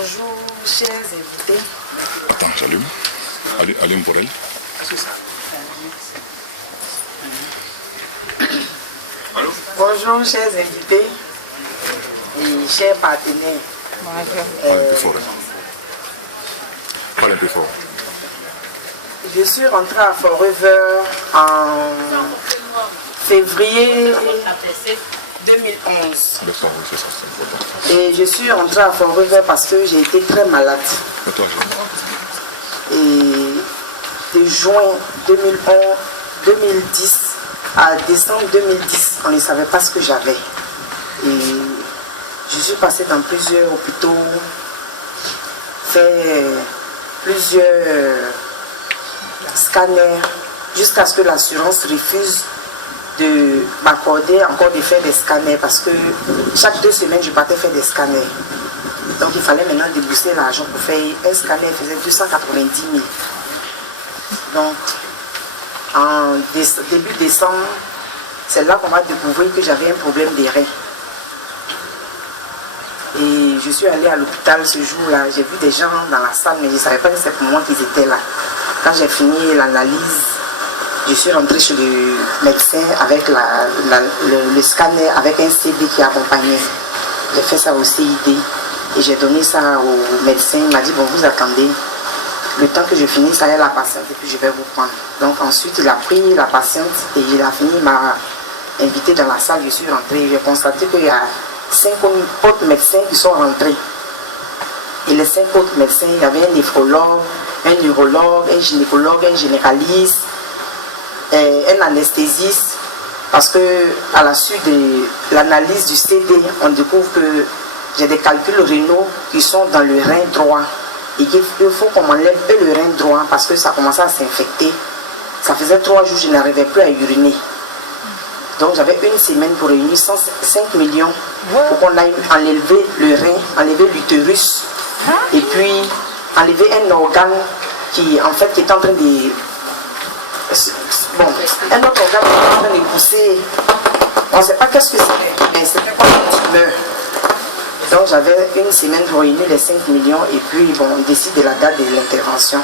Bonjour, chers invités. Attends, j'allume. Allume pour elle. Allô? Bonjour, chers invités et chers partenaires. Parle un peu fort. Parle un peu fort. Je suis rentrée à Forever en février 2011. D'accord, oui, c'est ça, c'est important. Et je suis rentrée à Forever parce que j'ai été très malade. Et de juin 2010 à décembre 2010, on ne savait pas ce que j'avais. Et je suis passée dans plusieurs hôpitaux, fait plusieurs scanners, jusqu'à ce que l'assurance refuse de m'accorder encore de faire des scanners parce que chaque 2 semaines, je partais faire des scanners. Donc il fallait maintenant débourser l'argent pour faire un scanner, il faisait 290 000. Donc en début décembre, c'est là qu'on va découvrir que j'avais un problème des reins. Et je suis allée à l'hôpital ce jour-là, j'ai vu des gens dans la salle, mais je ne savais pas que c'est pour moi qu'ils étaient là. Quand j'ai fini l'analyse, je suis rentrée chez le médecin avec le scanner, avec un CD qui accompagnait. J'ai fait ça au CID et j'ai donné ça au médecin. Il m'a dit, bon, vous attendez. Le temps que je finisse, ça y est la patiente et puis je vais vous prendre. Donc ensuite, il a pris la patiente et il a fini, il m'a invité dans la salle. Je suis rentrée. J'ai constaté qu'il y a 5 autres médecins qui sont rentrés. Et les 5 autres médecins, il y avait un néphrologue, un neurologue, un gynécologue, un généraliste, un anesthésiste, parce que à la suite de l'analyse du CD, on découvre que j'ai des calculs rénaux qui sont dans le rein droit et qu'il faut qu'on m'enlève le rein droit parce que ça commençait à s'infecter. Ça faisait 3 jours, je n'arrivais plus à uriner. Donc j'avais 1 semaine pour réunir 5 millions pour qu'on aille enlever le rein, enlever l'utérus et puis enlever un organe qui en fait est en train de... Bon, un autre organe qui est en train de pousser. On ne sait pas qu'est-ce que c'était, mais c'était comme une tumeur. Donc j'avais 1 semaine pour réunir les 5 millions et puis bon, on décide de la date de l'intervention.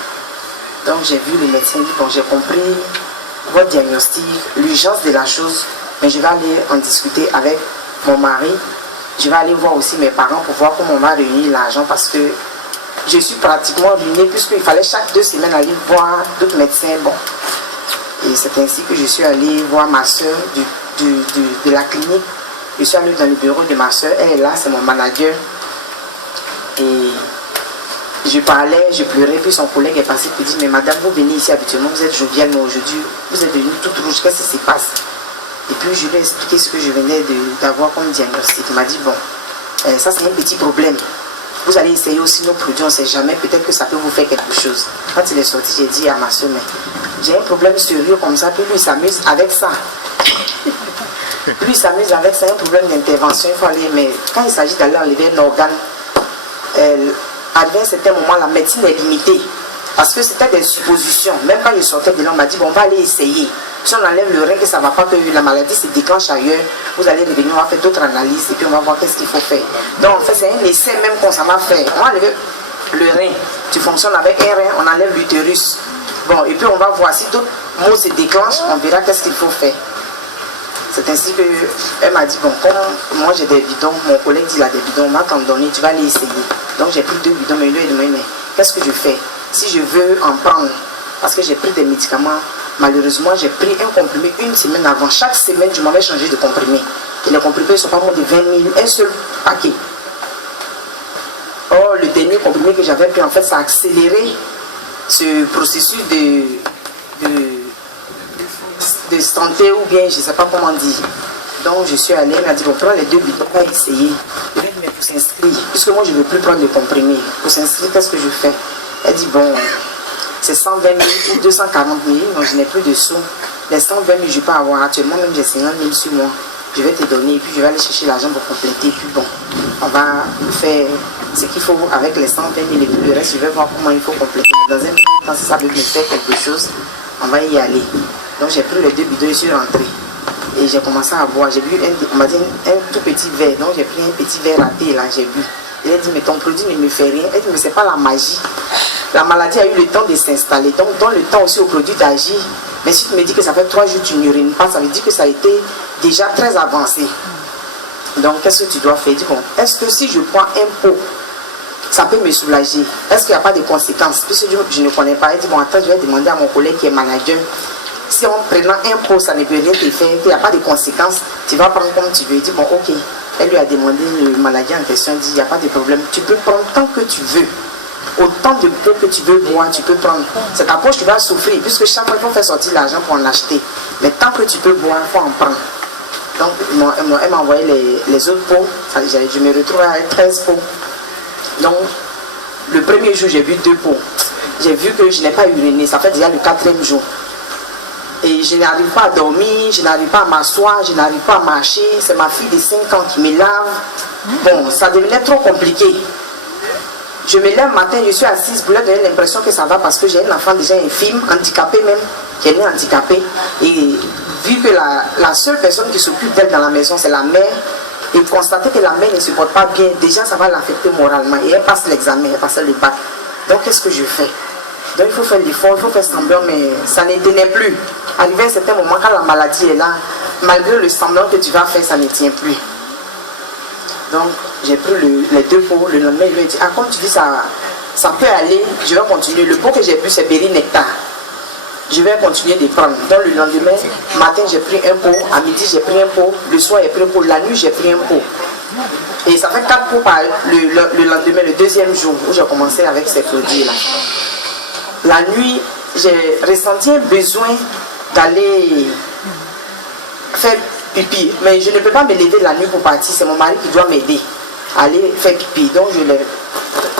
Donc j'ai vu le médecin, dit bon, j'ai compris votre diagnostic, l'urgence de la chose, mais je vais aller en discuter avec mon mari. Je vais aller voir aussi mes parents pour voir comment on va réunir l'argent parce que je suis pratiquement ruinée puisqu'il fallait chaque 2 semaines aller voir d'autres médecins. Bon. Et c'est ainsi que je suis allée voir ma soeur de la clinique. Je suis allée dans le bureau de ma soeur, elle est là, c'est mon manager. Et je parlais, je pleurais, puis son collègue est passé et dit, mais madame, vous venez ici habituellement, vous êtes joviale, mais aujourd'hui, vous êtes devenue toute rouge, qu'est-ce qui se passe? Et puis je lui ai expliqué ce que je venais d'avoir comme diagnostic. Il m'a dit, bon, ça c'est un petit problème. Vous allez essayer aussi nos produits, on ne sait jamais, peut-être que ça peut vous faire quelque chose. Quand il est sorti, j'ai dit à ma soeur, mais j'ai un problème sérieux comme ça, puis lui il s'amuse avec ça. Lui il s'amuse avec ça, un problème d'intervention, il faut aller, mais quand il s'agit d'aller enlever un organe, à un certain moment, la médecine est limitée. Parce que c'était des suppositions. Même quand je sortais de là, on m'a dit, bon, on va aller essayer. Si on enlève le rein, que ça ne va pas, que la maladie se déclenche ailleurs, vous allez revenir, on va faire d'autres analyses et puis on va voir qu'est-ce qu'il faut faire. Donc, en fait, c'est un essai même qu'on s'en va faire. On va enlever le rein. Tu fonctionnes avec un rein, on enlève l'utérus. Bon, et puis on va voir si d'autres maux se déclenchent, on verra qu'est-ce qu'il faut faire. C'est ainsi qu'elle m'a dit, bon, comme moi j'ai des bidons, mon collègue dit, il a des bidons, on va t'en donner, tu vas aller essayer. Donc j'ai pris 2 bidons, mais lui il m'a dit, mais qu'est-ce que je fais? Si je veux en prendre, parce que j'ai pris des médicaments, malheureusement j'ai pris un comprimé 1 semaine avant. Chaque semaine, je m'avais changé de comprimé. Et les comprimés ne sont pas moins de 20 000, un seul paquet. Or, le dernier comprimé que j'avais pris, en fait, ça a accéléré ce processus de santé ou bien je ne sais pas comment dire. Donc je suis allée, elle m'a dit, bon, prends les 2 bidons, on va essayer. Je lui ai dit, mais pour s'inscrire, puisque moi je ne veux plus prendre de comprimés, pour s'inscrire, qu'est-ce que je fais? Elle dit, bon, c'est 120 000 ou 240 000, donc je n'ai plus de sous. Les 120 000, je peux avoir actuellement, même j'ai 50 000 sur moi. Je vais te donner, et puis je vais aller chercher l'argent pour compléter, puis bon, on va faire ce qu'il faut avec les 120 000 et puis le reste, je vais voir comment il faut compléter. Dans un premier temps, si ça veut me faire quelque chose, on va y aller. Donc j'ai pris les 2 bidons et je suis rentrée. Et j'ai commencé à boire. J'ai bu on m'a dit un tout petit verre. Donc j'ai pris un petit verre raté là, j'ai bu. Et elle dit, mais ton produit ne me fait rien. Elle dit, mais c'est pas la magie. La maladie a eu le temps de s'installer. Donc, donne le temps aussi au produit d'agir. Mais si tu me dis que ça fait 3 jours que tu n'urines pas, ça veut dire que ça a été déjà très avancé. Donc, qu'est-ce que tu dois faire? Dis, bon, est-ce que si je prends un pot, ça peut me soulager? Est-ce qu'il n'y a pas de conséquences? Puisque je ne connais pas. Elle dit, bon, attends, je vais demander à mon collègue qui est manager. Si en prenant un pot, ça ne peut rien te faire, qu'il n'y a pas de conséquences, tu vas prendre comme tu veux. Il dit, bon, ok. Elle lui a demandé, le manager en question, dit, il n'y a pas de problème. Tu peux prendre tant que tu veux. Autant de pots que tu veux boire, tu peux prendre. C'est ta poche qui va souffrir, puisque chaque fois, il faut faire sortir l'argent pour en acheter. Mais tant que tu peux boire, il faut en prendre. Donc, elle m'a envoyé les autres pots. Je me retrouve avec 13 pots. Donc, le premier jour, j'ai vu 2 pots. J'ai vu que je n'ai pas uriné. Ça fait déjà le 4e jour. Et je n'arrive pas à dormir, je n'arrive pas à m'asseoir, je n'arrive pas à marcher. C'est ma fille de 5 ans qui me lave. Bon, ça devenait trop compliqué. Je me lève le matin, je suis assise, pour leur donner l'impression que ça va parce que j'ai un enfant déjà infirme, handicapé même, qui est né handicapé. Et vu que la seule personne qui s'occupe d'elle dans la maison, c'est la mère, et constater que la mère ne se porte pas bien, déjà ça va l'affecter moralement. Et elle passe l'examen, elle passe le bac. Donc qu'est-ce que je fais? Donc il faut faire l'effort, il faut faire semblant, mais ça ne tenait plus. Arrivé à un certain moment, quand la maladie est là, malgré le semblant que tu vas faire, ça ne tient plus. Donc j'ai pris les 2 pots, le lendemain il lui a dit, ah comme tu dis ça peut aller, je vais continuer. Le pot que j'ai bu c'est Berry Nectar. Je vais continuer de prendre. Donc le lendemain, matin j'ai pris un pot, à midi j'ai pris un pot, le soir j'ai pris un pot, la nuit j'ai pris un pot. Et ça fait 4 pots par le lendemain, le 2e jour où j'ai commencé avec ces produits-là. La nuit, j'ai ressenti un besoin d'aller faire pipi. Mais je ne peux pas me lever la nuit pour partir. C'est mon mari qui doit m'aider à aller faire pipi. Donc je l'ai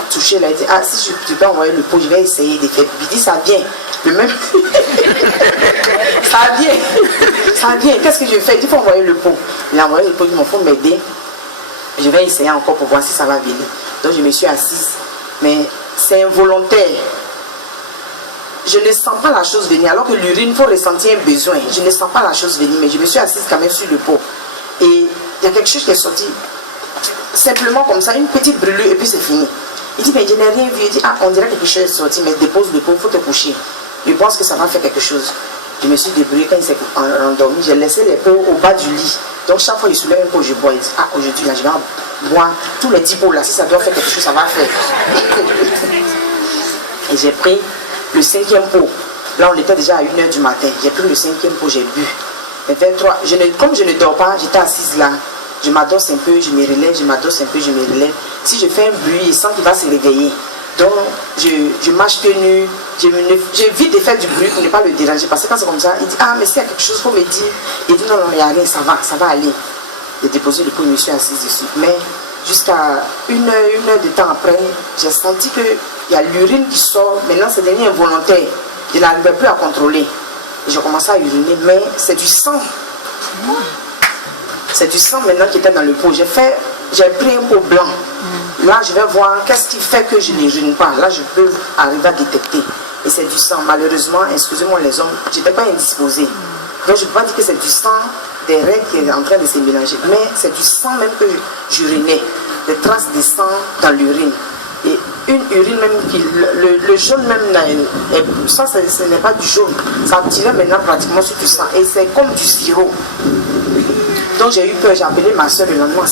touché. Il a dit, ah si tu peux envoyer le pot, je vais essayer de faire pipi. Il dit, ça vient. Le même... ça vient. Ça vient. Qu'est-ce que je fais? Il faut envoyer le pot. Il a envoyé le pot, il m'a faut m'aider. Je vais essayer encore pour voir si ça va venir. Donc je me suis assise. Mais c'est involontaire. Je ne sens pas la chose venir, alors que l'urine, il faut ressentir un besoin. Je ne sens pas la chose venir, mais je me suis assise quand même sur le pot. Et il y a quelque chose qui est sorti, simplement comme ça, une petite brûlure, et puis c'est fini. Il dit, mais je n'ai rien vu. Il dit, ah, on dirait que quelque chose est sorti, mais dépose le pot, il faut te coucher. Je pense que ça va faire quelque chose. Je me suis débrouillée quand il s'est endormi, j'ai laissé les pots au bas du lit. Donc chaque fois, il soulève un pot, je bois. Il dit, ah, aujourd'hui, là, je vais boire tous les 10 pots là. Si ça doit faire quelque chose, ça va faire. Et j'ai pris le 5e pot. Là, on était déjà à 1h du matin. J'ai pris le 5e pot, j'ai bu. Et 23, comme je ne dors pas, j'étais assise là. Je m'adosse un peu, je me relève, je m'adosse un peu, je me relève. Si je fais un bruit, il sent qu'il va se réveiller. Donc, je marche pieds nus. J'évite de faire du bruit pour ne pas le déranger. Parce que quand c'est comme ça, il dit, ah, mais s'il y a quelque chose, il faut me dire. Il dit, non, non, il n'y a rien, ça va aller. J'ai déposé le pot, je me suis assise dessus. Mais jusqu'à une heure de temps après, j'ai senti qu'il y a l'urine qui sort. Maintenant, c'est devenu involontaire. Je n'arrivais plus à contrôler. Et j'ai commencé à uriner, mais c'est du sang. C'est du sang maintenant qui était dans le pot. J'ai pris un pot blanc. Là, je vais voir qu'est-ce qui fait que je n'urine pas. Là, je peux arriver à détecter. Et c'est du sang. Malheureusement, excusez-moi les hommes, je n'étais pas indisposée. Donc, je ne peux pas dire que c'est du sang, des règles qui est en train de se mélanger. Mais c'est du sang même que j'urinais. Des traces de sang dans l'urine. Et une urine même, le jaune même, ça ce n'est pas du jaune. Ça tirait maintenant pratiquement sur du sang. Et c'est comme du sirop. Donc j'ai eu peur, j'ai appelé ma soeur le lendemain.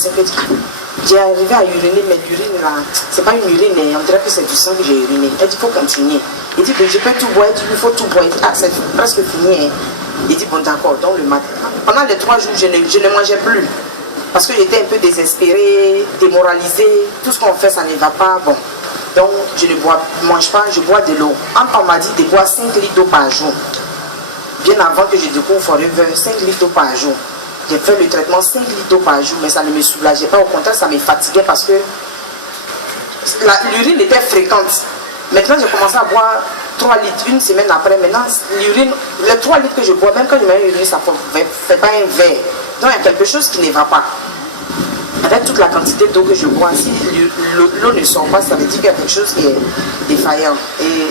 J'ai arrivé à uriner, mais l'urine là, c'est pas une urine, on dirait que c'est du sang que j'ai uriné. Elle dit, il faut continuer. Il dit, je peux tout boire, il faut tout boire. Il dit, ah, c'est presque fini. Hein. Il dit, bon d'accord, donc le matin. Pendant les 3 jours, je ne mangeais plus. Parce que j'étais un peu désespérée, démoralisée. Tout ce qu'on fait, ça ne va pas. Bon. Donc je ne mange pas, je bois de l'eau. On m'a dit de boire 5 litres d'eau par jour. Bien avant que je découvre Forever, 5 litres d'eau par jour. J'ai fait le traitement 5 litres d'eau par jour, mais ça ne me soulageait pas. Au contraire, ça me fatiguait parce que l'urine était fréquente. Maintenant, j'ai commencé à boire 3 litres une semaine après. Maintenant, l'urine, les 3 litres que je bois, même quand je mets l'urine, ça ne fait pas un verre. Donc, il y a quelque chose qui ne va pas. Avec toute la quantité d'eau que je bois, si l'eau ne sort pas, ça veut dire qu'il y a quelque chose qui est défaillant. Et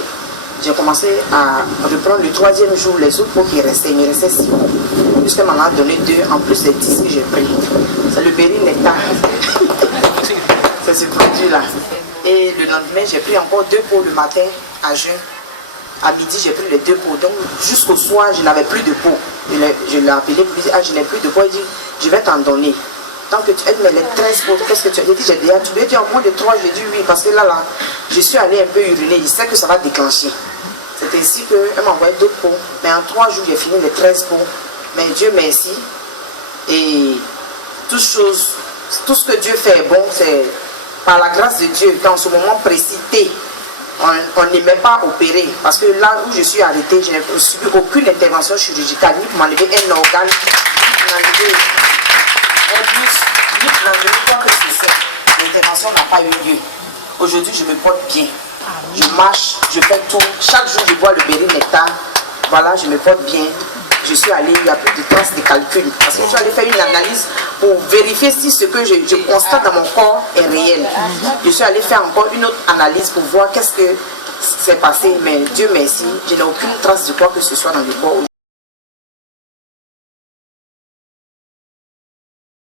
j'ai commencé à reprendre le 3e jour les autres pots qui restaient. Il me restait 6 pots. Puisqu'elle m'en a donné 2 en plus des 10 que j'ai pris. C'est le Berry Nectar. C'est ce produit-là. Et le lendemain, j'ai pris encore 2 pots le matin à jeun. À midi, j'ai pris les 2 pots. Donc, jusqu'au soir, je n'avais plus de pots. Je l'ai appelé pour lui dire, ah, je n'ai plus de pots. Il dit, je vais t'en donner. Tant que tu aides les 13 pots, qu'est-ce que tu as dit? J'ai déjà, tu veux dire au moins de 3, j'ai dit oui, parce que là, je suis allée un peu uriner. Je sais que ça va déclencher. C'est ainsi qu'elle m'a envoyé d'autres pots. Mais en 3 jours, j'ai fini les 13 pots. Mais Dieu merci. Et tout ce que Dieu fait est bon, c'est par la grâce de Dieu qu'en ce moment précis, on n'aimait pas opérer. Parce que là où je suis arrêtée, je n'ai subi aucune intervention chirurgicale, ni pour m'enlever un organe, ni pour m'enlever un plus, ni pour m'enlever quoi que ce soit. L'intervention n'a pas eu lieu. Aujourd'hui, je me porte bien. Je marche, je fais tout. Chaque jour, je bois le berry nectar. Voilà, je me porte bien. Je suis allée, il y a plus de traces de calcul. Parce que je suis allée faire une analyse pour vérifier si ce que je constate dans mon corps est réel. Je suis allée faire encore une autre analyse pour voir qu'est-ce que s'est passé. Mais Dieu merci, je n'ai aucune trace de quoi que ce soit dans le corps.